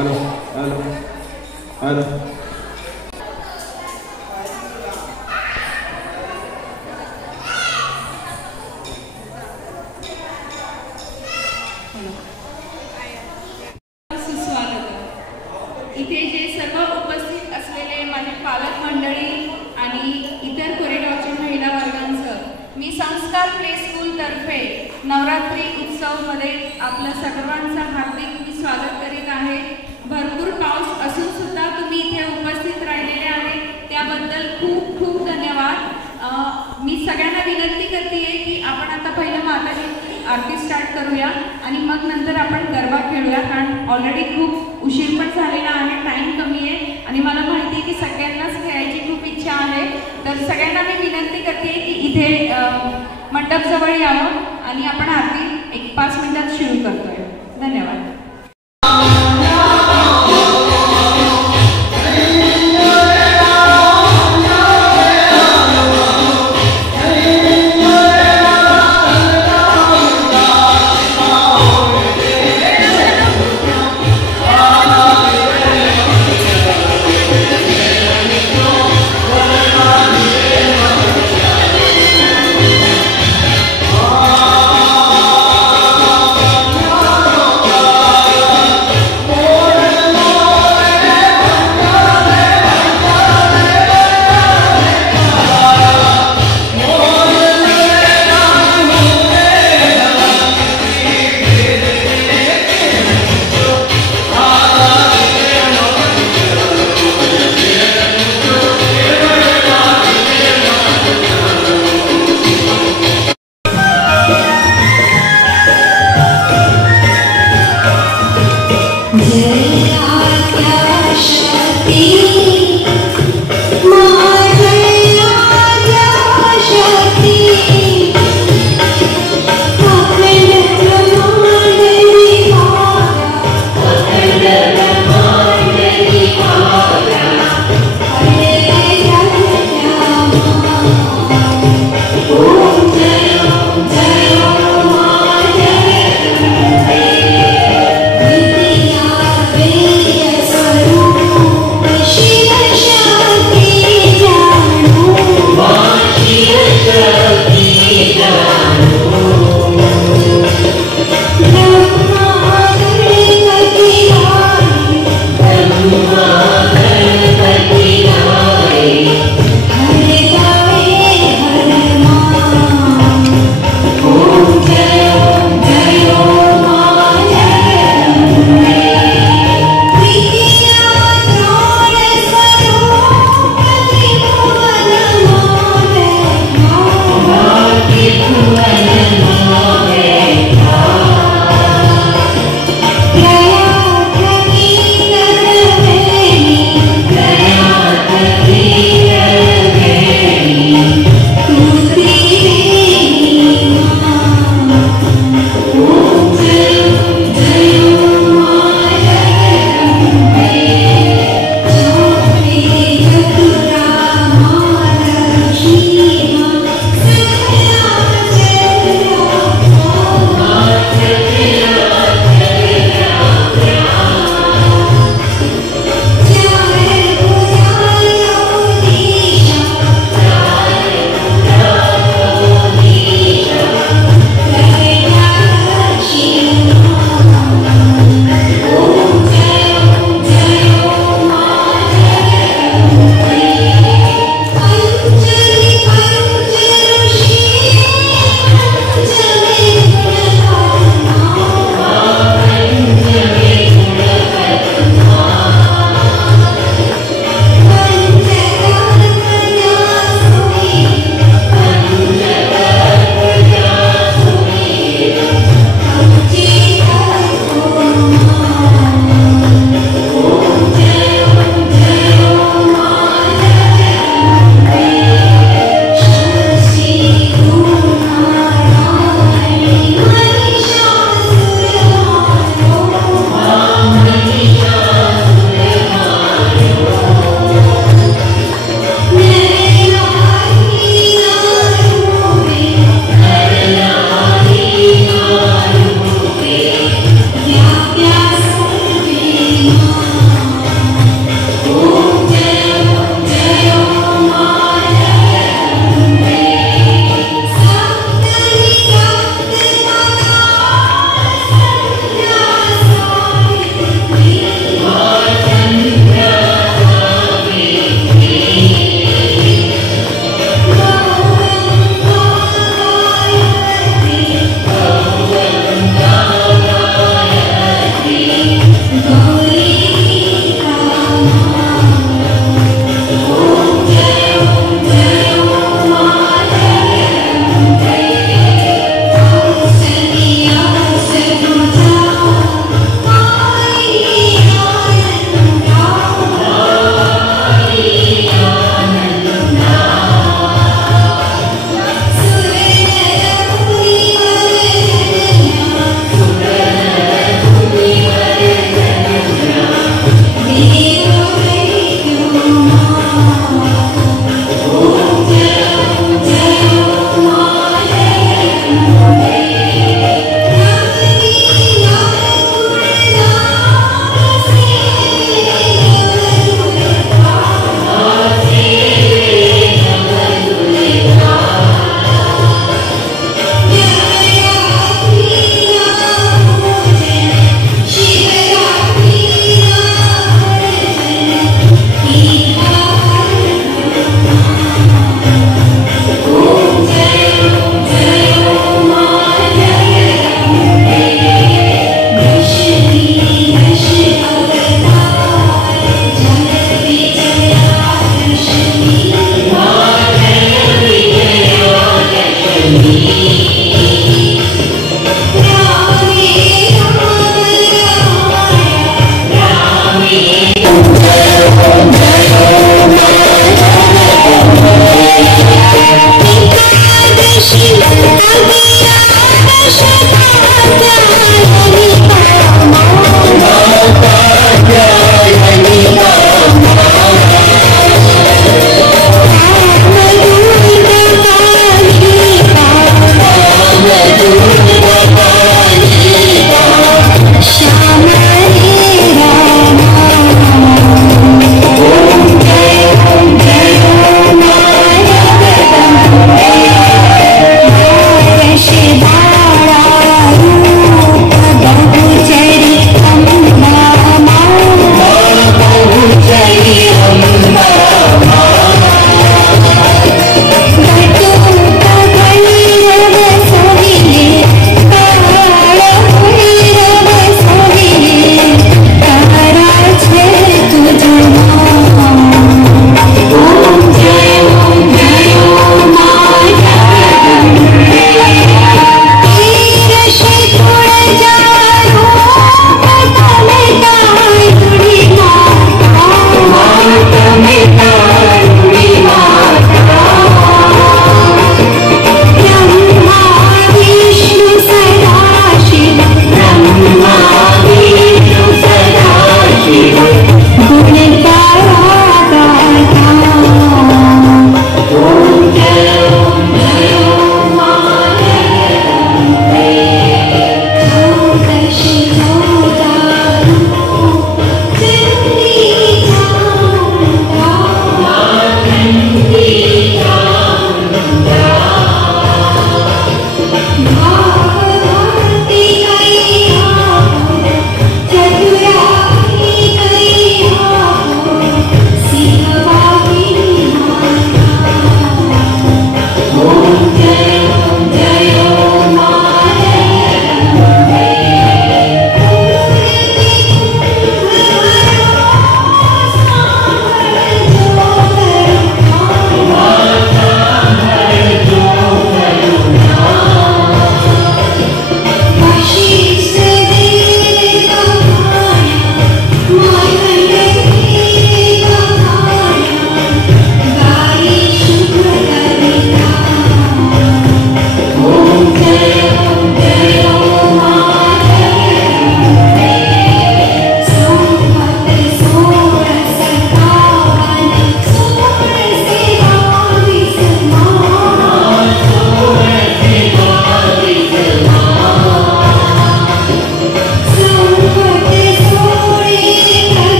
Hello hello hello. इथे जे सर्व उपस्थित असलेले माझे पालक मंडळी आणि इतर कोरेगावच्या महिला वर्गांचं मी संस्कार प्ले स्कूल तर्फे नवरात्री उत्सवमध्ये आपलं सर्वांचं हार्दिक मी स्वागत करीत आहे. भरपूर पाऊस असून सुद्धा तुम्ही इथे उपस्थित राहिलेले आहे त्याबद्दल खूप खूप धन्यवाद. मी सगळ्यांना विनंती करते की आपण आता पहिलं माताजीची आरती स्टार्ट करूया आणि मग नंतर आपण गरबा खेळूया, कारण ऑलरेडी खूप उशीर पण झालेला आहे, टाईम कमी आहे आणि मला माहिती आहे की सगळ्यांनाच खेळायची खूप इच्छा आहे. तर सगळ्यांना मी विनंती करते की इथे मंडपजवळ यावं आणि आपण आरती 1-5 मिनिटात सुरू करतोय. धन्यवाद. Oh Bye.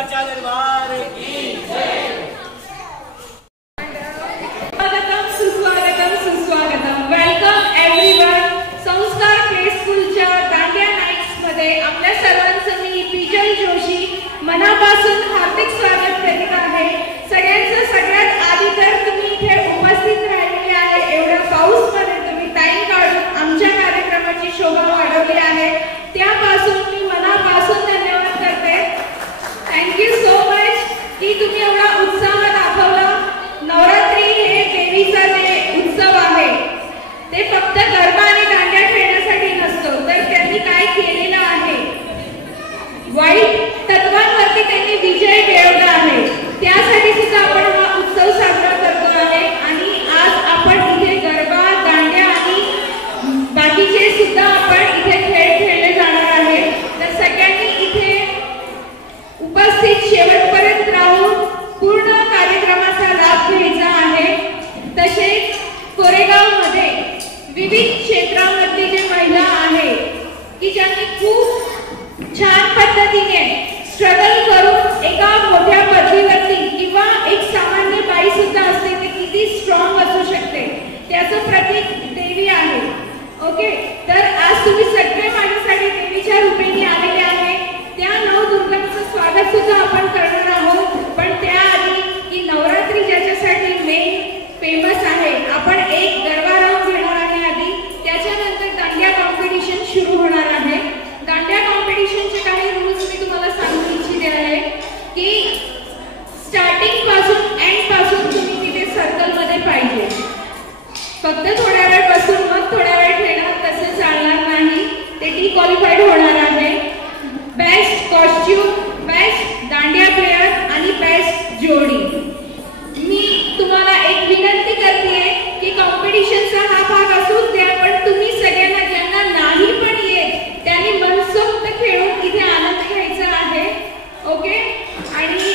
देवाच्या दरबार की जय. सुस्वागतम सुस्वागतम. Welcome everyone. संस्कार प्ले स्कूलच्या दांडिया नाईट्स मध्ये आपल्या सर्वांचं मी विजय जोशी मनापासून हार्दिक स्वागत करीत आहे. सगळ्यांचं सगळ्यात आधी तर तुम्ही इथे उपस्थित राहिलेले आहे. एवढ्या पाऊसमध्ये तुम्ही टाइम काढून आमच्या कार्यक्रमाची शोभा वाढवली आहे, त्यापासून मी मनापासून धन्यवाद करते. थँक्यू सो मच की तुम्ही एवढा उत्साह दाखवला. नवरात्री हे देवीचा उत्सव आहे, ते फक्त गरबा आणि दांडिया खेळण्यासाठी नसतो, तर त्यांनी काय केलेलं आहे, वाईट तत्वांवरती त्यांनी विजय मिळवला आहे, त्यासाठी सुद्धा आपण हा उत्सव साजरा करतो आहे. आणि आज आपण इथे गरबा, दांडिया आणि बाकीचे सुद्धा आपण इथे खेळ खेळले जाणार आहे. तर सगळ्यांनी इथे उपस्थित शेवटपर्यंत राहून पूर्ण कार्यक्रमाचा लाभ घ्यायचा आहे. तसेच कोरेगावमध्ये विविध क्षेत्रामधली जे महिला आहे की ज्यांनी खूप छान पद्धतीने स्ट्रगल करून एका मोठ्या पदवीवरती किंवा एक सामान्य बाई सुद्धा असते ते किती स्ट्रॉंग असू शकते, त्याचं प्रतीक देवी आहे. ओके, तर आज तुम्ही सगळे माझ्यासाठी देवीच्या रूपेने आलेले आहे. त्या नवदुर्गांचं स्वागत सुद्धा आपण करणार आहोत. पण त्याआधी की नवरात्री ज्याच्यासाठी मेन फेमस आहे, आपण एक गरबा राऊंड घेणार आहे आधी, त्याच्यानंतर दांडिया कॉम्पिटिशन सुरू होणार आहे. दांडिया कॉम्पिटिशनचे काही रूल्स मी तुम्हाला सांगू इच्छिते आहे की स्टार्टिंग पासून एंड पासून तुम्ही तिथे सर्कल मध्ये पाहिजे. फक्त थोड्या वेळ बसून मग थोड्या वेळ खेळणार तसं चालणार नाही, ते डिक्वालिफाईड होणार आहे. Best costume, best dandiya player आणि बेस्ट जोडी. मी तुम्हाला एक विनंती करते की कॉम्पिटिशनचा हा भाग असूच द्या, पण तुम्ही सगळ्यांना ज्यांना नाही पण येत त्यांनी मनसोक्त खेळून इथे आनंद घ्यायचा आहे. ओके, आणि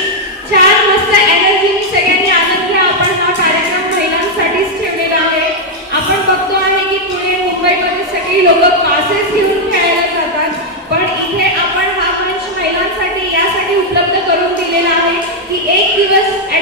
छान मस्त एनर्जीने सगळ्यांनी आनंद घ्या. आपण हा कार्यक्रम महिलांसाठीच ठेवलेला आहे. आपण बघतो आहे की पुणे मुंबईमध्ये सगळी लोक पासेस घेऊन खेळायला जातात, पण इथे आपण हा मंच महिलांसाठी यासाठी उपलब्ध करून दिलेला आहे की एक दिवस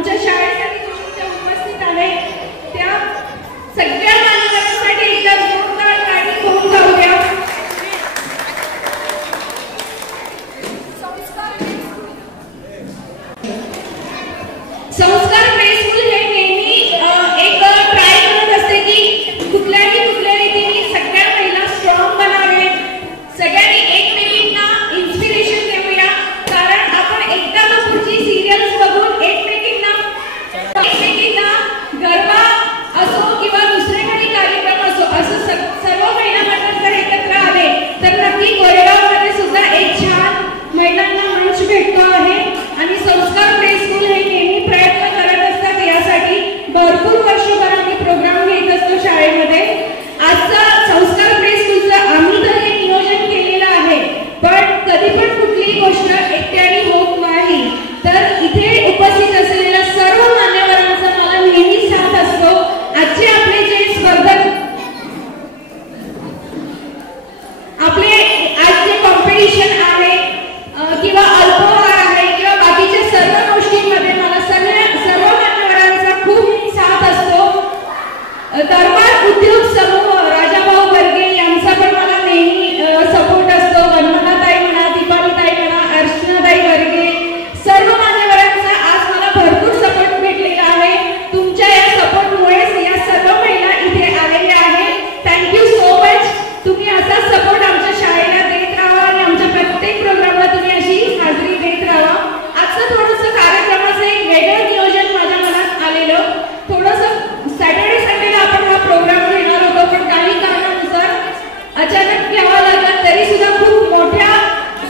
आमच्या शाळेसाठी तुम्ही इथे उपस्थित आहे त्या सगळ्या मान्यवरांसाठी एकदा जोरदार ताली होऊन जाऊ द्या. संस्कार प्ले स्कूल हे नेहमी एक ट्राय करत असते की कुठल्याही रीतीने सगळ्या महिला स्ट्रॉंग बनावे, सगळ्यांनी एकमेकींना इन्स्पिरेशन देऊया. कारण आपण एकदा पुढची सिरियल्स बघून एकमेकींना गरबा असो किंवा दुसरे काही कार्यक्रम असो असं सर्व महिला मंडळ जर एकत्र आले तर नक्की गोरेगावमध्ये सुद्धा एक छान महिलांना मंच भेटतो आहे. आणि संस्कार प्ले स्कूल हे नेहमी प्रयत्न करत असतात यासाठी. भरपूर वर्षभर आम्ही प्रोग्राम घेत असतो शाळेमध्ये. आजचा संस्कार प्ले स्कूलचं आम्ही तर हे नियोजन केलेलं आहे, पण कधी पण कुठलीही गोष्ट एकट्याने होत नाही. तर इथे उपस्थित असलेल्या सर्व मान्यवरांचा मला नेहमी साथ असतो. आजचे आपले जे स्पर्धक आपले आज जे कॉम्पिटिशन आहे किंवा अल्पोहार आहे किंवा बाकीच्या सर्व गोष्टींमध्ये मला सर्व मान्यवरांचा खूप साथ असतो. दरबार उद्योग समूह राजाभाऊ वर्गे यांचा पण मला नेहमी सपोर्ट असतो. वंदनाताई म्हणा, दीपालीताई म्हणा, अर्चनाताई वर्गे सर्व मान्यवरांचा आज मला भरपूर सपोर्ट भेटलेला आहे. तुमच्या या सपोर्टमुळेच या सर्व महिला इथे आलेल्या आहेत. Thank you so much. तुम्ही असा सपोर्ट आमच्या शाळेला देत राहा आणि आमच्या प्रत्येक प्रोग्रामला तुम्ही अशी हाजरी देत राहा. आजचं थोडंसं कार्यक्रमाचं एक वेगळं नियोजन माझ्या मनात आलेलं. थोडंसं सॅटर्डे संडेला आपण हा प्रोग्राम घेणार होतो, पण काही कारणानुसार अचानक घ्यावा लागला. तरी सुद्धा खूप मोठ्या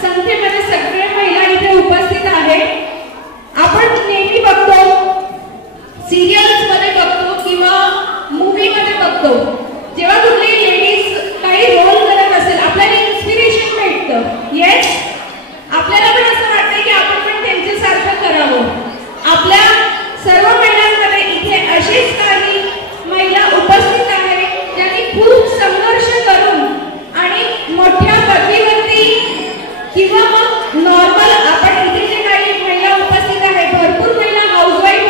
संख्येमध्ये सगळे महिला इथे उपस्थित आहेत. आपण नेहमी बघतो, सिरियल्स मध्ये बघतो किंवा मूवी मध्ये बघतो, जेव्हा कुठली लेडीज काही रोल करत असेल आपल्याला इन्स्पिरेशन भेटतं. येस, आपल्याला पण असं वाटतं की आपण पण त्यांच्यासारखं करावं. आपल्या सर्व महिलांमध्ये इथे अशीच काही महिला उपस्थित आहेत ज्यांनी खूप संघर्ष करून आणि मोठ्या पदवीवरती किंवा मग नॉर्मल आपण इथे जे काही महिला उपस्थित आहेत, भरपूर महिला हाऊसवाईफ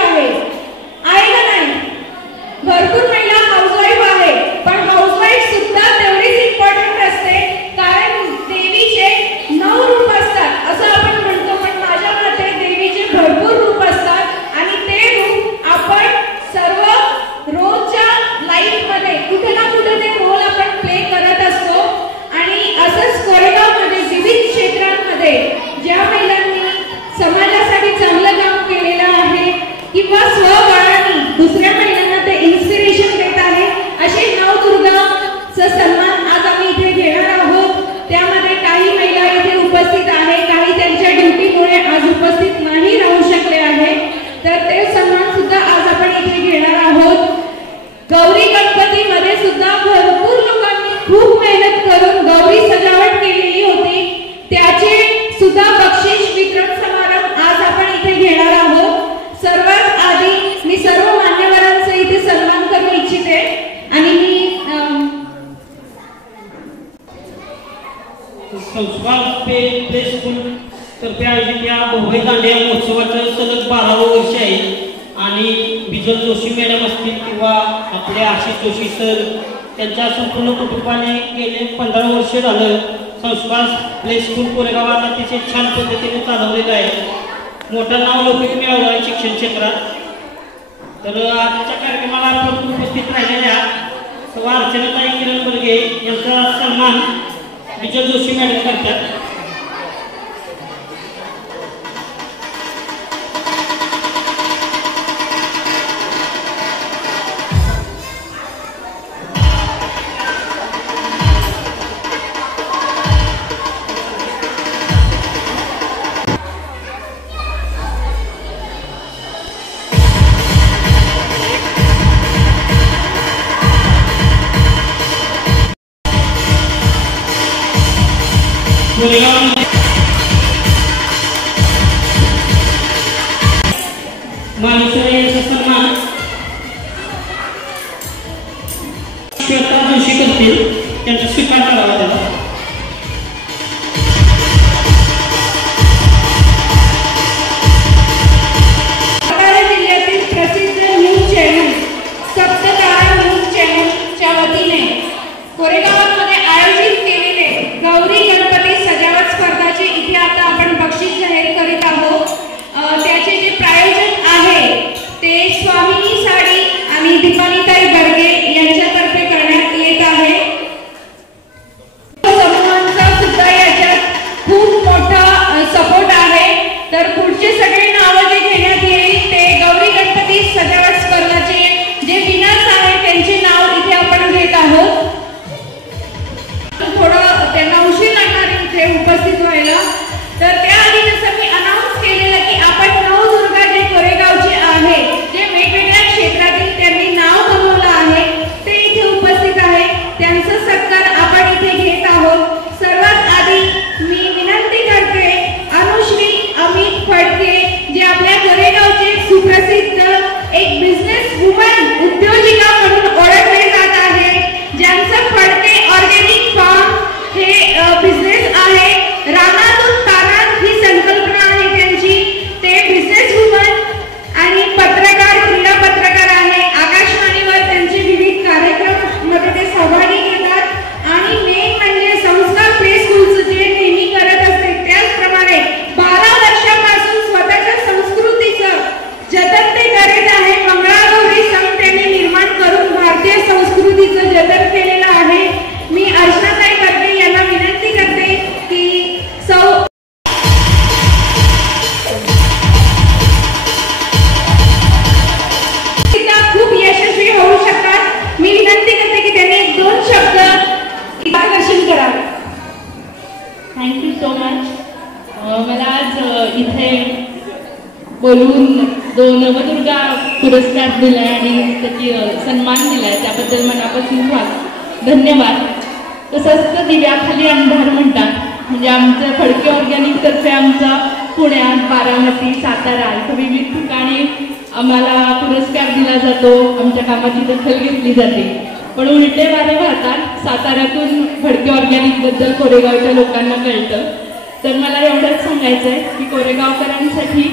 आहे का नाही? भरपूर महिला हाऊसवाईफ आहे, पण हाऊसवाईफ सुद्धा तेवढीच इम्पॉर्टंट असते. कारण देवीचे 9 रूप असतात असं आपण म्हणतो, पण माझ्या मते देवीचे भरपूर रूप असतात आणि ते रूप आपण सर्व रोजच्या लाईफमध्ये कुठे ना कुठे ते रोल आपण प्ले करत असतो. आणि असंच कोरेगावमध्ये विविध क्षेत्रांमध्ये ज्या महिलांनी समाजासाठी चांगलं काम केलेलं आहे किंवा स्वबळाने दुसऱ्या महिलांना ते इन्स्पिरेशन देत आहे, असे नवदुर्गाचा सन्मान आज आम्ही इथे घेणार आहोत. त्यामध्ये काही महिला इथे उपस्थित आहे, काही त्यांच्या ड्युटीमुळे आज उपस्थित नाही राहू शकले आहे, तर ते सन्मान सुद्धा आज आपण इथे घेणार आहोत. गौरी गणपतीमध्ये सुद्धा भरपूर लोकांनी खूप मेहनत करून गौरी सजावट केलेली होती. त्याचे सुद्धा बक्षीस वितरण समारंभ आज आपण इथे घेणार आहोत. सर्वात आधी मी सर्व मान्यवरांचा इथे सन्मान करू इच्छिते आणि मी संस्कार प्ले स्कूल तर्फे आयोजित या मुंबई दांडिया महोत्सवाचं सलग 12वं वर्ष आहे. आणि बिजल जोशी मॅडम असतील किंवा आपले आशिष जोशी सर, त्यांच्या संपूर्ण कुटुंबाने गेले 15 वर्ष झालं संस्कार प्ले स्कूल कोरेगावात अतिशय छान पद्धतीने चालवलेलं आहे. मोठं नाव लौकिक मिळवलं आहे शिक्षण क्षेत्रात. तर आजच्या कार्यक्रमाला आपण उपस्थित राहिलेल्या सवा अर्चनाताई किरण बर्गे यांचा सन्मान बिजल जोशी मॅडम करतात. दीपालीताई बर्गे यांच्यातर्फे करण्यात येत आहे। समूहांचा सुद्धा याच्यात खूप मोठा सपोर्ट आहे। तर पुढचे सगळे नाव जे घेण्यात येईल ते गौरी गणपती सजावट स्पर्धाचे जे विनर्स आहेत त्यांचे नाव इथे आपण घेत आहोत। थोडं त्यांना उशीर लागणार इथे उपस्थित व्हायला। तर त्याआधी जसं मी अनाउन्स केलेलं की आपण नवदुर्गा जे कोरेगावचे आहे, जे वेगवेगळ्या क्षेत्रातील त्यांनी नाव कमवलं आहे ते इथे उपस्थित आहे। त्यांचा सत्कार आपण इथे घेत आहोत। सर्वात आधी मी विनंती करते अनुश्री अमित फडके जे आपल्या कोरेगावचे सुप्रसिद्ध एक बिझनेस वुमन उद्योजिका म्हणून ओळखले जात आहे, ज्यांचं फडके ऑर्गॅनिक फार्म हे बिझनेस आहे। रानातून तानात ही संकल्पना आहे त्यांची। ते बिझनेस वुमन आणि पत्रकार, क्रीडा पत्रकार आहे। आकाशवाणीवर त्यांचे विविध कार्यक्रमांमध्ये ते सहभागी घेतात आणि मेन म्हणजे संस्कार प्ले स्कूलचं जे नेहमी करत असते त्याचप्रमाणे 12 वर्षांपासून स्वतःच्या संस्कृतीचं जतन ते करत आहे। मंगळागौरी संघ त्यांनी निर्माण करून भारतीय संस्कृतीचं जतन केलेलं आहे। मी अर्चनाताई बर्गे यांना विनंती करते की खूप यशस्वी होऊ शकतात। मी विनंती करते की त्यांनी 2 शब्द मार्गदर्शन करावे। Thank you so much. मला आज इथे बोलून नवदुर्गा पुरस्कार दिलाय आणि त्याची सन्मान दिलाय त्याबद्दल मनापासून धन्यवाद। तसंच दिव्याखाली अंधार म्हणतात, म्हणजे आमचं फडके ऑर्गॅनिक तर्फे आमचा पुण्यात, बारामती, सातारा इथे विविध ठिकाणी आम्हाला पुरस्कार दिला जातो, आमच्या कामाची दखल घेतली जाते। पण उलटे वारे वाहतात, साताऱ्यातून फडके ऑर्गॅनिक बद्दल कोरेगावच्या लोकांना कळतं। तर मला एवढंच सांगायचं आहे की कोरेगावकरांसाठी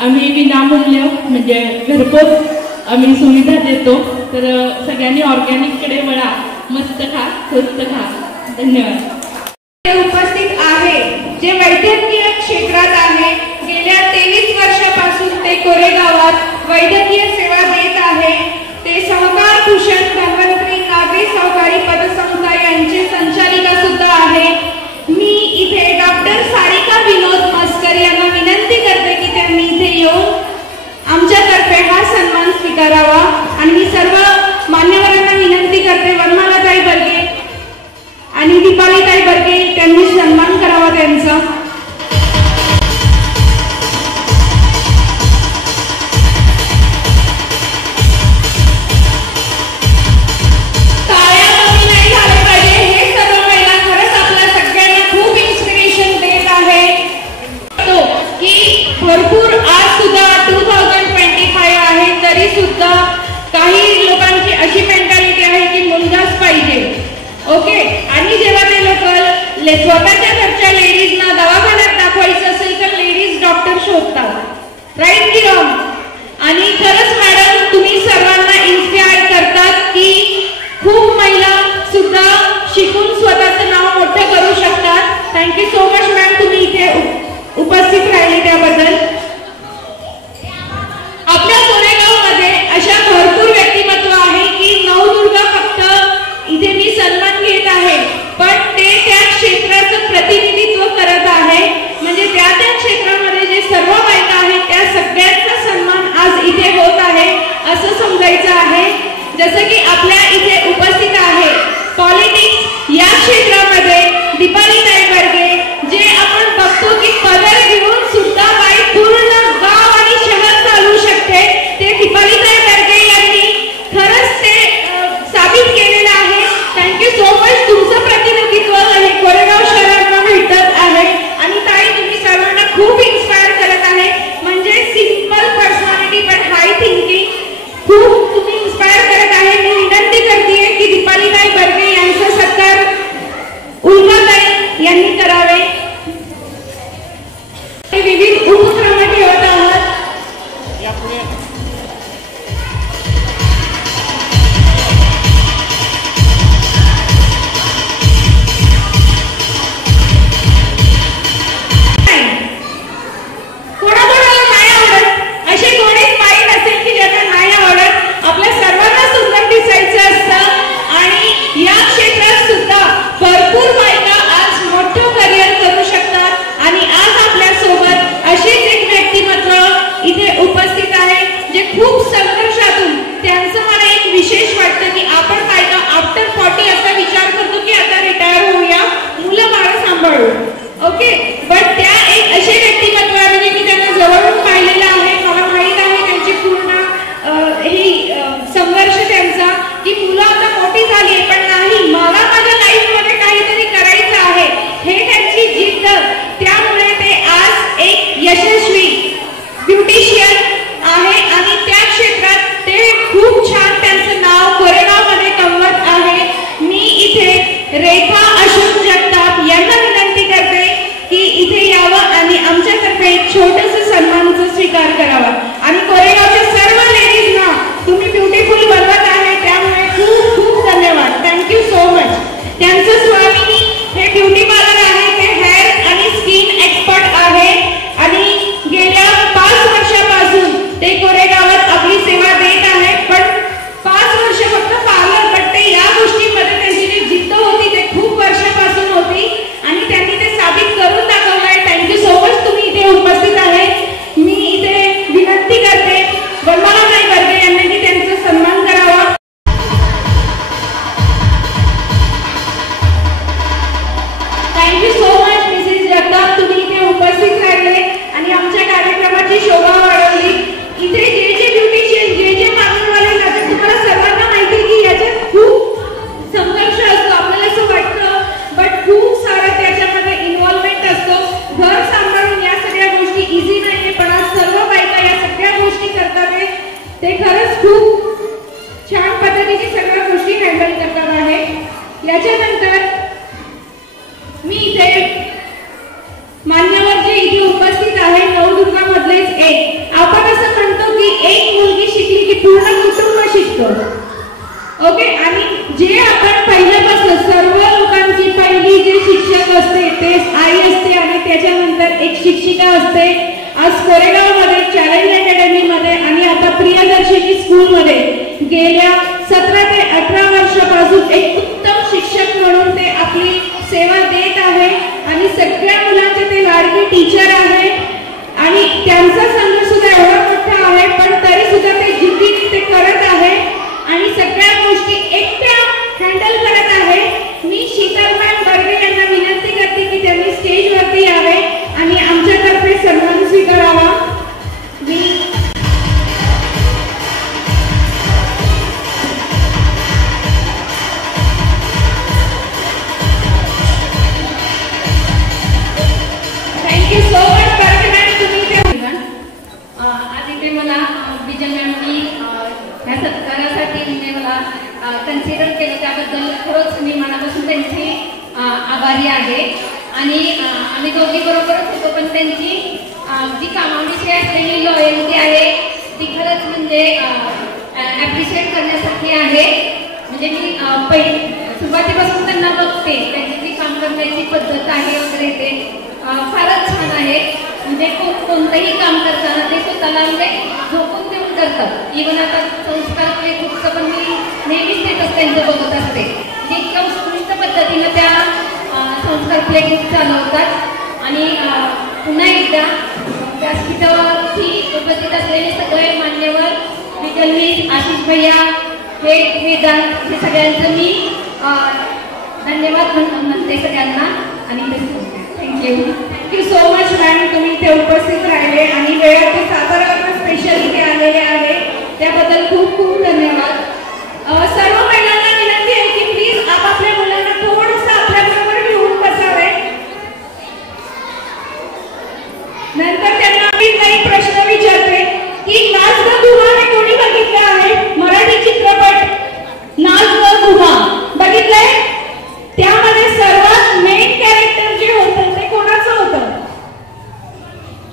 आम्ही विनामूल्य म्हणजे घरपोच आम्ही सुविधा देतो। तर सगळ्यांनी ऑर्गॅनिककडे वळा, मस्त खा, स्वस्त खा। धन्यवाद। उपस्थित आहे जे वैद्यकीय क्षेत्रात आहे। गेल्या 23 वर्षापासून ते कोरेगावात वैद्यकीय सेवा देत आहे। ते सहकार भूषण धन्वंतरी नागरी सहकारी पतसंस्था यांचे संचालिका सुद्धा आहे। मी इथे डॉक्टर सारिका विनोद मस्कर यांना विनंती करते की त्यांनी इथे येऊन आमच्यातर्फे हा सन्मान स्वीकारावा आणि मी सर्व मान्यवरांना विनंती करते वनमालाताई बर्गे आणि दीपालीताई बर्गे त्यांनी सन्मान करावा त्यांचा। टाळ्या कमी नाही झाल्या पाहिजे। हे सर्व महिला खरंच आपल्या सगळ्यांना खूप इन्स्पिरेशन देत आहे की भरपूर आज सुद्धा 2025 आहे तरी सुद्धा काही लोकांची अशी मेंटॅलिटी आहे की मुलगाच पाहिजे। ओके, आणि जेव्हा ते लोक स्वतःच्या घरच्या लेडीजना दवाखान्यात दाखवायचं असेल तर लेडीज डॉक्टर शोधतात, राईट की रॉंग? आणि खरंच मॅडम तुम्ही सर्वांना इन्स्पायर करतात की खूप महिला सुद्धा शिकून स्वतःचं नाव मोठं करू शकतात। थँक्यू सो मच मॅम, तुम्ही इथे उपस्थित राहिले त्याबद्दल। आपल्या कोरेगावमध्ये अशा भरपूर व्यक्तिमत्व आहे की नवदुर्गा फक्त इथे मी सन्मान घेत आहे पण ते त्या क्षेत्राचं प्रतिनिधित्व करत आहे। म्हणजे त्या क्षेत्रामध्ये जे सर्व बायका आहेत त्या सगळ्यांचा विशेष वाटतं की आपण बायका आफ्टर 40 असा विचार करतो की आता रिटायर होऊया, मुलं बाळं सांभाळू. ओके, बट त्या एक असे व्यक्तिमत्व आहे, म्हणजे मी त्यांना जवळून पाहिलेलं आहे, मला माहीत आहे त्यांची पूर्ण संघर्ष त्यांचा, की मुलं आता मोठी झाली पण नाही, मला माझ्या लाईफमध्ये काहीतरी करायचं आहे, हे त्यांची जिद्द. त्यामुळे ते आज एक यशस्वी ब्युटिशियन आहे आणि त्या क्षेत्रात ते खूप छान त्यांचं नाव कोरेगावमध्ये कमवत आहे. मी इथे रेखा अशोक जगताप यांना विनंती करते की इथे यावं आणि आमच्यातर्फे एक छोटंसं सन्मानाचा स्वीकार करावा. आणि कोरेगावच्या सर्व लेडीजना तुम्ही ब्युटिफुल बनवत आहे, त्यामुळे खूप खूप धन्यवाद. Thank you so much. त्यांचं स्वामिनी हे ब्युटी पार्लर आहे, ते हेअर आणि स्किन एक्सपर्ट आहे आणि गेल्या 5 वर्षापासून ते कोरेगावात आपली सेवा देत आहे. पण 5 वर्ष फक्त पार्लर, पण ते या गोष्टीमध्ये त्यांची जी जिद्द होती ते खूप वर्षापासून होती आणि त्यांनी ते साबित करून दाखवलं आहे. थँक्यू सो मच, तुम्ही इथे उपस्थित आहे. मी इथे विनंती करते वनमालाताई गर्गे यांनी की त्यांचा सन्मान करावा. Thank you so much Mrs Jagtap, तुम्ही इथे उपस्थित राहिले आणि आमच्या कार्यक्रमाची शोभा वाढवली. इथे जे जे ब्युटिशियन, जे जे पार्लरवाले जातात, तुम्हाला सर्वांना माहिती आहे की याच्यात खूप संघर्ष असतो, आपल्याला असं वाटतं, बट खूप सारा त्याच्यामध्ये इन्व्हॉल्वमेंट असतो. घर सांभाळून या सगळ्या गोष्टी इझी नाहीये, पण आज सर्व बायका या सगळ्या गोष्टी करतात. ते खरंच खूप छान पद्धतीने सगळ्या गोष्टी हँडल करतात आहे. याच्यानंतर मी इथे मान्यवर जे इथे उपस्थित आहे नवदुर्गा मधलेच एक, आपण असं म्हणतो की एक मुलगी शिकली की पूर्ण कुटुंब शिकतो. ओके, आणि जे आपण पहिल्यापासून सर्व लोकांची पहिली जे शिक्षक असते ते आई असते आणि त्याच्यानंतर एक शिक्षिका असते. आज कोरेगावमध्ये चॅलेंज अकॅडमीमध्ये आणि आता प्रियदर्शनी स्कूलमध्ये गेल्या 17 ते 18 वर्षापासून एक उत्तम शिक्षक म्हणून ते आपली सेवा देत आहे आणि सगळ्या मुलांचे ते लाडके टीचर आहे आणि त्यांचा संघ सुद्धा एवढा मोठा आहे, पण तरी सुद्धा ते जिद्दीने ते करत आहे आणि सगळ्या गोष्टी एकट्या हँडल करत आहे. मी शीतलमॅम बर्गे यांना विनंती करते की त्यांनी स्टेजवरती यावे आणि आमच्यातर्फे सन्मान स्वीकारावा. Thank you so much Barge ma'am, तुम्ही आज इथे मला विजय मॅमनी ह्या सत्कारासाठी म्हणजे मला कन्सिडर केलं, त्याबद्दल खरंच मी मनापासून त्यांची आभारी आहे. आणि आम्ही दोघी बरोबरच होतो, पण त्यांची जी कामाविषयी असलेली लॉयल्टी आहे ती खरंच म्हणजे ॲप्रिशिएट करण्यासाठी आहे. म्हणजे मी सुरुवातीपासून त्यांना बघते, त्यांची जी काम करण्याची पद्धत आहे वगैरे ते फारच छान आहे. म्हणजे कोणतंही काम करताना ते स्वतःला म्हणजे झोपून देऊन करतात. इव्हन आता संस्कार प्ले ग्रुपचं पण मी नेहमीच स्टेटस त्यांचं बघत असते. इतक्या उत्कृष्ट पद्धतीनं त्या संस्कार प्ले ग्रुप चालवतात. आणि पुन्हा एकदा व्यासपीठावरती उपस्थित असलेले सगळे मान्यवर, विजलवीर, आशिष भैया, हे वेदांत, हे सगळ्यांचं मी धन्यवाद म्हणते सगळ्यांना. आणि थँक्यू सो मच मॅम, तुम्ही इथे उपस्थित राहिले आणि वेळाचे सातारावरून स्पेशल इथे आलेले आहे, त्याबद्दल खूप खूप धन्यवाद. सर्व महिलांना विनंती आहे की प्लीज आपापल्या मुलांना थोडंसं आपल्याबरोबर घेऊन बसावे. नंतर त्यांना मी काही प्रश्न विचारते की नाच ग गुहा हे कोणी बघितलं आहे? मराठी चित्रपट नाच ग गुहा बघितलंय? त्यामध्ये सर्वात मेन कॅरेक्टर जे होतं ते कोणाचं होतं?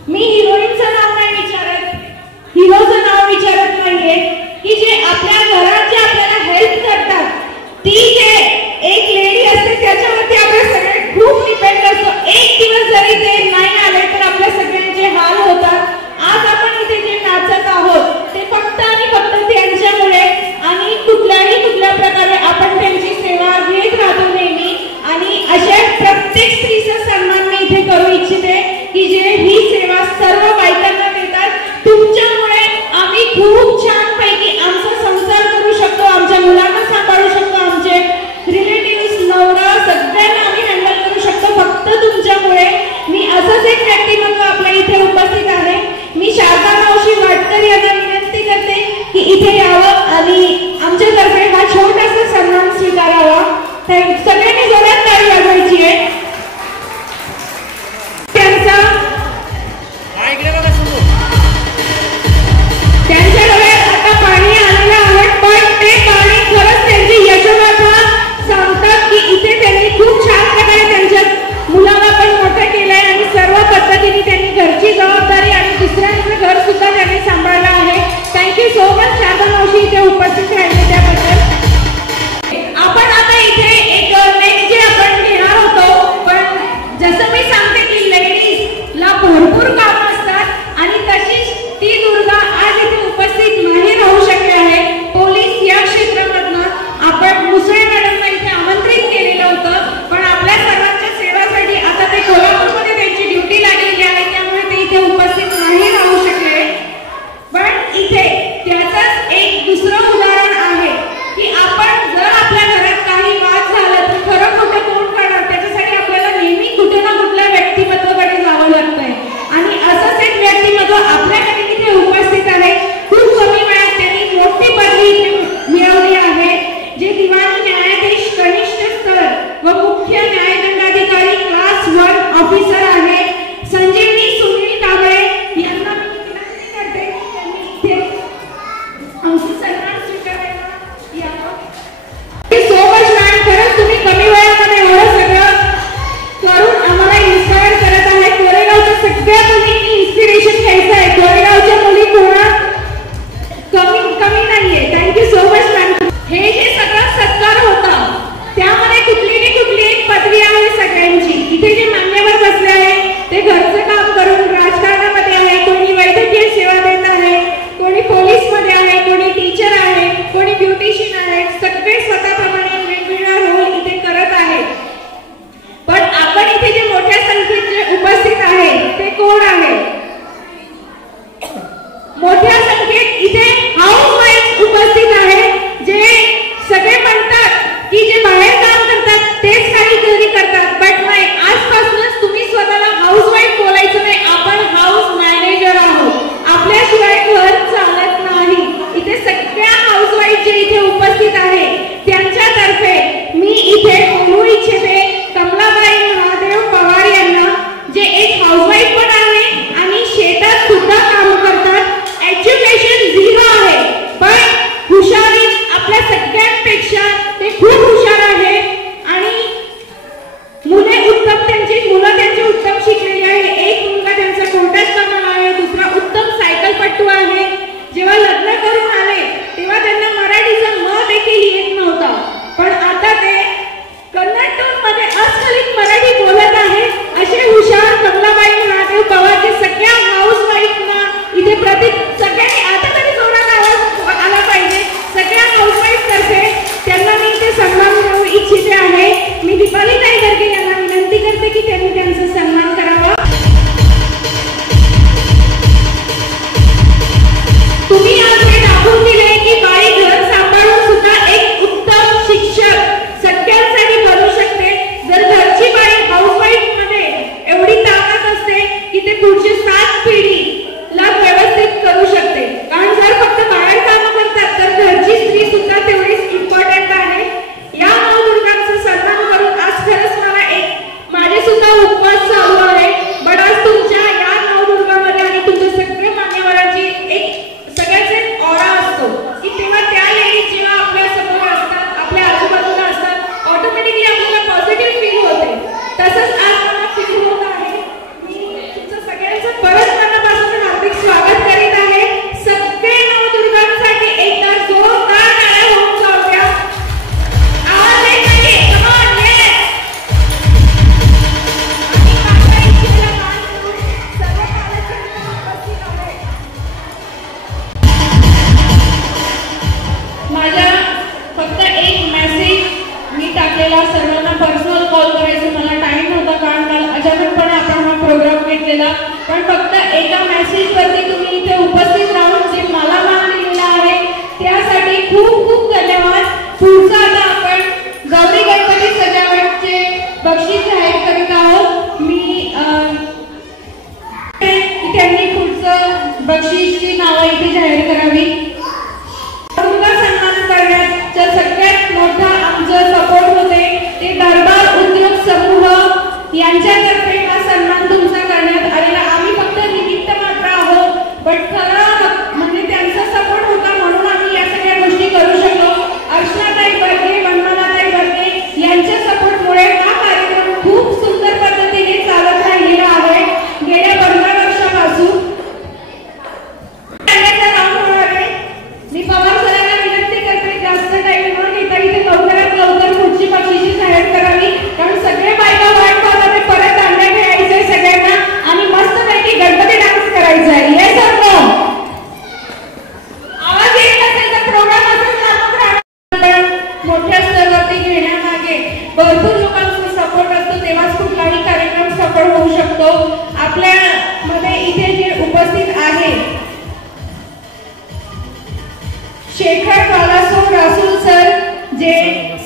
मी हिरोईनचं नाव नाही विचारत, हिरोचं नाव विचारत नाहीये, की जे आपल्या घरात जे आपल्याला हेल्प करतात, ती जे एक लेडी असते त्याच्यावरती आपले सगळे खूप डिपेंड असतो. एक दिवस जरी ते नाही आले तर आपल्या सगळ्यांचे हाल होतात. आज आपण इथे जे नाचत आहोत ते फक्त आणि फक्त त्यांच्यामुळे, आणि कुठल्या प्रकारे आपण त्यांची सेवा घेत राहतो नेहमी. आणि अशा प्रत्येक स्त्रीचा सन्मान मी इथे करू इच्छिते की जे ही सेवा सर्व बायकांना देतात. तुमच्यामुळे आम्ही खूप छान पैकी आमचा संसार करू शकतो. आणि आमच्यातर्फे हा छोटासा सन्मान स्वीकारावा. सगळ्यांनी जोरात ताली वाजवायची आहे. त्यांच्या डोळ्यात आता पाणी आलेलं आहे, पण ते पाणी खरंच त्यांची यशोगाथा सांगतात की इथे त्यांनी खूप छान प्रकारे त्यांच्या मुलाला पण मोठं केलंय आणि सर्व पद्धतीने त्यांनी घरची जबाबदारी आणि दुसऱ्यांचं घर सुद्धा त्यांनी सांभाळलं आहे. थँक्यू सो मच शारदा मावशी इथे उपस्थित राहिले त्याबद्दल. आपण आता इथे एक नेक्स्ट जे आपण घेणार होतो, पण जसं मी सांगते की लेडीजला भरपूर काम असतात आणि तशीच ती दुर्गा आज इथे उपस्थित नाही राहू शकले आहे. पोलीस या क्षेत्रामधनं आपण मुसळे मॅडमना इथे आमंत्रित केलेलं होतं, पण आपल्या सर्वांच्या सेवासाठी आता ते कोल्हापूरमध्ये त्यांची ड्युटी लागलेली आहे, त्यामुळे ते इथे उपस्थित नाही राहू शकले. पण इथे त्याचंच एक दुसरं उदाहरण आहे की आपण जर आपल्या घरात काही वाद झाला तर खरं खोटं कोण करणार, त्याच्यासाठी आपल्याला नेहमी कुठे ना कुठल्या व्यक्तिमत्वाकडे जावं लागतंय आणि असंच एक व्यक्तिमत्व आपल्याकडे इथे उपस्थित आहे. खूप कमी वेळात त्यांनी मोठी पदवी इथे मिळवली आहे, जे दिवाणी न्यायाधीश कनिष्ठ स्तर व मुख्य न्यायदंडाधिकारी क्लास 1 ऑफिसर आहे. संजीवनी सुनील कांबळे यांना मी विनंती करते की त्यांनी इथे सन्मान स्वीकारायला यावं. सो मच मॅम, खरंच तुम्ही कमी वेळामध्ये एवढं सगळं करून आम्हाला इन्स्पायर करत आहे. कोरेगावच्या सगळ्या मुलींनी इन्स्पिरेशन घ्यायचं आहे. कोरेगावच्या मुली कोणा कमी नाहीये. Thank you so much ma'am. हे जे सगळं सत्कार होता त्यामध्ये कुठली ना कुठली एक पदवी आहे सगळ्यांची. इथे जे मान्यवर बसले आहे ते घरचं काम करून राजकारणामध्ये आहे, कोणी वैद्यकीय सेवा देत आहे, कोणी पोलीसमध्ये आहे, कोणी टीचर आहे, कोणी ब्युटिशियन आहे. सगळे स्वतःप्रमाणे वेगवेगळा रोल इथे करत आहेत. पण आपण इथे जे मोठ्या संख्येत जे उपस्थित आहे ते कोण आहे? मोठ्या संख्येत इथे हाऊसवाईफ उपस्थित आहे, जे सगळे म्हणतात की जे बाहेर काम करतात तेच काही घरी करतात. बट नाही, आजपासूनच तुम्ही स्वतःला हाऊसवाईफ बोलायचं नाही, आपण हाऊस मॅनेजर आहोत. आपल्याशिवाय घर चालत नाही. इथे सगळ्या हाऊसवाईफ जे इथे उपस्थित आहे त्यांच्यातर्फे मी इथे बोलू इच्छिते कमलाबाई महादेव पवार यांना, जे एक हाऊसवाईफ पण आहे आणि शेतात सुद्धा काम करतात. एज्युकेशन 0 आहे, पण हुशारी आपल्या सगळ्यांपेक्षा ते खूप हुशार आहे आणि मुलं त्यांची उत्तम शिकलेली आहे. एक मुलगा त्यांचा कोर्टात कामाला आहे, दुसरा उत्तम सायकलपटू आहे. जेव्हा लग्न करून आले तेव्हा त्यांना मराठीचा म देखील येत नव्हता, पण आता ते कन्नड टोन मध्ये अस्खलित मराठी बोलत आहे. असे हुशार कमलाबाई महादेव पवार, जे सगळ्या हाऊसवाईफना इथे सगळ्यांनी आता तरी जोरात आवाज आला पाहिजे. सगळ्या हाऊसवाईफ तर्फे त्यांना मी इथे सन्मान देऊ इच्छिते आहे. मी दीपाली ताई गर्गे यांना विनंती करते की त्यांनी त्यांचा सन्मान करावा. तुम्ही आज हे दाखवून दिले की बाई घर सांभाळून सुद्धा एक उत्तम शिक्षक सगळ्यांसाठी बनू शकते. जर घरची बाई हाऊसवाईफ मध्ये एवढी ताकद असते की ते पुढची 7 पिढीला व्यवस्थित करू शकते. कारण जर फक्त बाहेर कामं करतात तर घरची स्त्री सुद्धा तेवढीच इम्पॉर्टंट आहे. या नवदुर्गांचा सन्मान करून आज खरंच मला एक माझे सुद्धा उपवास चालू आहे. पण आज तुमच्या या नवदुर्गामध्ये आणि तुमच्या सगळ्या मान्यवरांची एक सगळ्याचे ऑरा असतो की तेव्हा त्या लेडीज जेव्हा आपल्या समोर असतात, आपल्या आजूबाजूला असतात, ऑटोमॅटिकली आपल्याला पॉझिटिव्ह फील होते. तसंच आज मला फील होत आहे. मी तुमचं सगळ्यांचं परत मनापासून हार्दिक स्वागत करीत आहे. सगळे नवदुर्गांसाठी एकदा जोरदार टाळ्या होऊन जाऊया. आवाज येत नाही, कम ऑन, येस. आणि माझ्या इच्छेला मान देऊन सर्व पालकांना उपस्थित आहे. माझा फक्त एक मेसेज मी टाकलेला, सर्वांना पर्सनल कॉल करायचं मला टाइम नव्हता कारण काल अचानकपणे आपण हा प्रोग्राम घेतलेला. पण फक्त एका मेसेजवरती तुम्ही इथे उपस्थित राहून जे मला मान दिलेला आहे त्यासाठी खूप खूप धन्यवाद. पुढचा आता आपण गौरी गणपती सजावटचे बक्षीस जाहीर करीत आहोत. मी त्यांनी पुढचं बक्षीसची नावं इथे जाहीर करावी. ते दरबार उद्योग समूह यांच्यातर्फे हा सन्मान तुमचा करण्यात आलेला. आम्ही फक्त निमित्त मात्र आहोत, पण खरं म्हणजे त्यांचा सपोर्ट होता म्हणून आम्ही या सगळ्या गोष्टी करू शकलो. अर्चनाताई बर्गे, वनमालाताई बर्गे यांच्या सपोर्टमुळे हा कार्यक्रम खूप सुंदर पद्धतीने चालत राहिलेला आहे. गेल्या 15 वर्षापासून मी पवार सरांना विनंती करते जास्त टाइम न घेता इथे लवकरात लवकर पुढची बक्षिशी जाहीर करावी, कारण सगळे बायका वाट पाहतात ते परत दांड्या खेळायचंय सगळ्यांना आणि मस्तपैकी गणपती डान्स करायचा आहे. येस और नो? आवाज येत असेल तर प्रोग्राम असेल चालूच राहणार. मोठ्या स्तरावरती घेण्यामागे भरपूर लोकांचा सपोर्ट असतो, तेव्हाच कुठलाही कार्यक्रम सफळ होऊ शकतो. आपल्या मध्ये इथे जे उपस्थित आहे शेखर बालासो रासूल सर, जे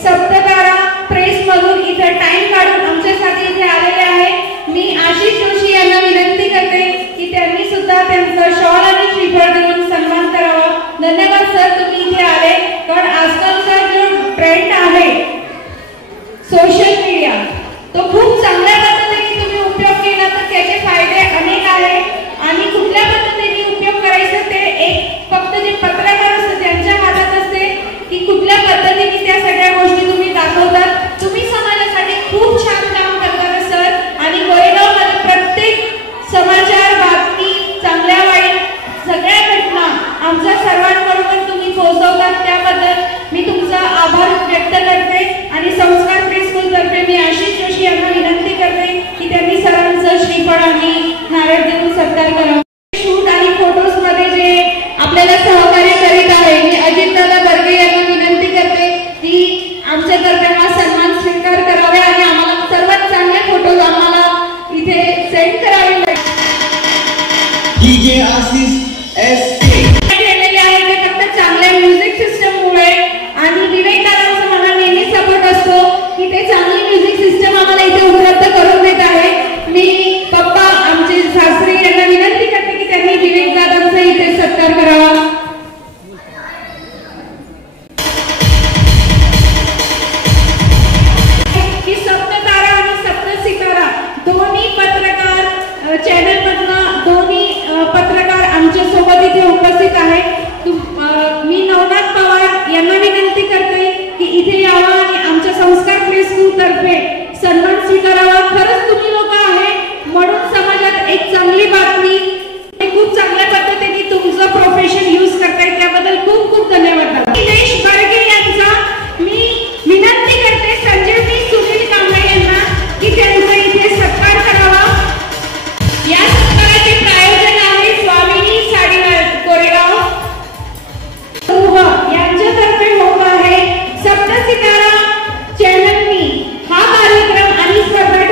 सप्ततारा प्रेस मधून इथे टाइम काढून आमच्यासाठी इथे आलेले आहे. मी आशिष जोशी यांना विनंती करते की त्यांनी सुद्धा त्यांचा शॉल आणि श्रीफळ देऊन सन्मान करावा. धन्यवाद सर, तुम्ही इथे आले. कारण आजकालचा जो ट्रेंड आहे सोशल मीडिया, तो खूप चांगल्या पद्धतीने तुम्ही उपयोग केला तर त्याचे फायदे अनेक आहेत आणि कुठल्या पद्धतीने उपयोग करायचा ते एक फक्त जे पत्रकार असते त्यांच्या हातात असते की कुठल्या पद्धतीने त्या सगळ्या गोष्टी तुम्ही दाखवतात. तुम्ही समाजासाठी खूप छान काम करतात सर आणि गोरेगावमध्ये प्रत्येक समाचार, बातमी, चांगल्या वाईट सगळ्या घटना आमच्या सर्वांबरोबर तुम्ही पोहोचवतात. त्याबद्दल मी तुमचा आभार व्यक्त करते आणि संस्कार प्रेस स्कूल तर्फे मी आशिष जोशी यांना विनंती करते की त्यांनी सरांचं श्रीफळ आणि नारळ देऊन सत्कार करावा. शूट आणि फोटोज मध्ये जे आपल्याला सहकार्य करीत आहे मी अजितदादा बर्गे यांना विनंती करते की आमच्यातर्फे हा सन्मान स्वीकार करावे आणि आम्हाला सर्वात चांगले फोटोज आम्हाला इथे सेंड करावे लागेल. डीजे आशिष एसके केलेले आहे ते फक्त चांगल्या म्युझिक सिस्टम मुळे आणि विवेक दादांचा मला नेहमी सपोर्ट असतो की ते चांगली म्युझिक सिस्टम आम्हाला इथे उपलब्ध करून देत आहे. मी पप्पा आमचे सासरे यांना विनंती करते की त्यांनी विवेक दादांचा इथे सत्कार करावा. की सप्ततारा आणि सप्तसितारा दोन्ही पत्रकार चॅनल मधनं दोन्ही पत्रकार आमच्या सोबत इथे उपस्थित आहेत. मी नवनाथ पवार यांना विनंती करते की इथे यावा आणि आमच्या संस्कार प्रेस स्कूल तर्फे सन्मान स्वीकारावा. खरंच तुम्ही लोक आहे म्हणून समाजात एक चांगली बातमी खूप चांगल्या पद्धतीने तुमचं प्रोफेशन यूज करताय, त्याबद्दल खूप खूप धन्यवाद. दिनेश बर्गे यांचा मी विनंती करते संजीवनी सुनील कांबळे यांना की त्यांचा इथे सत्कार करावा. या सत्काराचे प्रायोजन आहे स्वामिनी साडीवार कोरेगाव यांच्यातर्फे होत आहे. सप्तसितारा चॅनलनी हा कार्यक्रम आणि स्पर्धा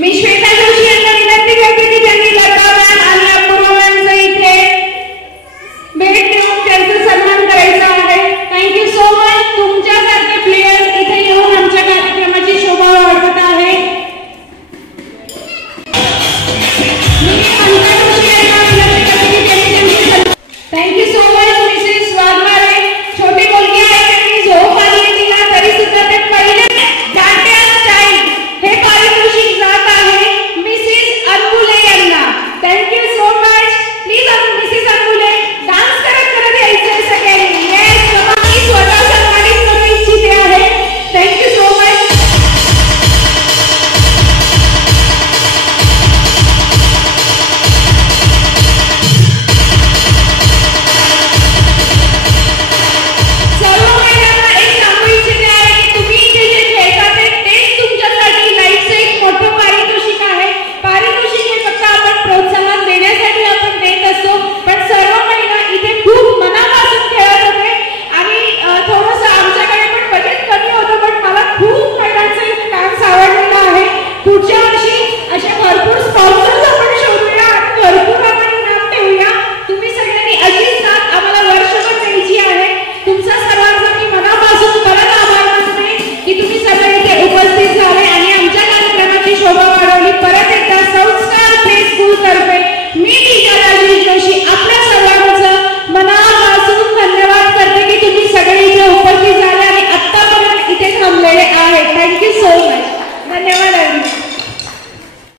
मी श्वेता